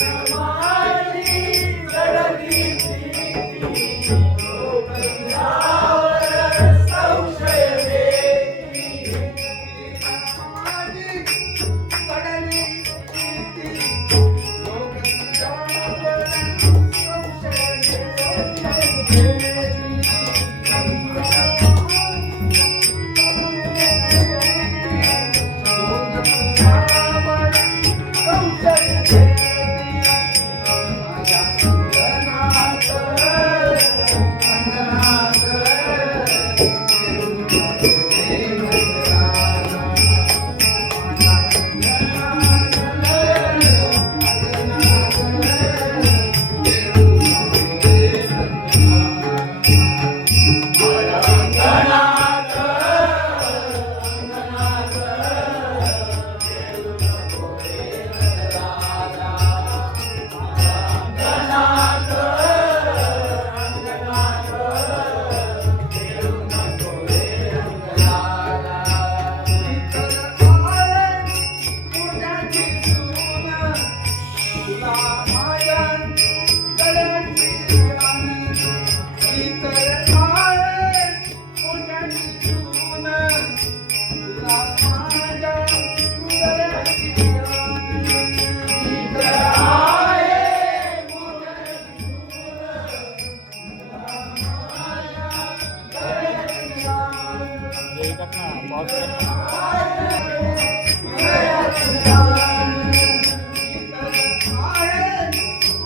Amém.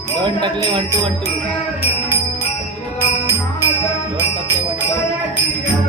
Don't టక్లే one two one two don't టక్లే one two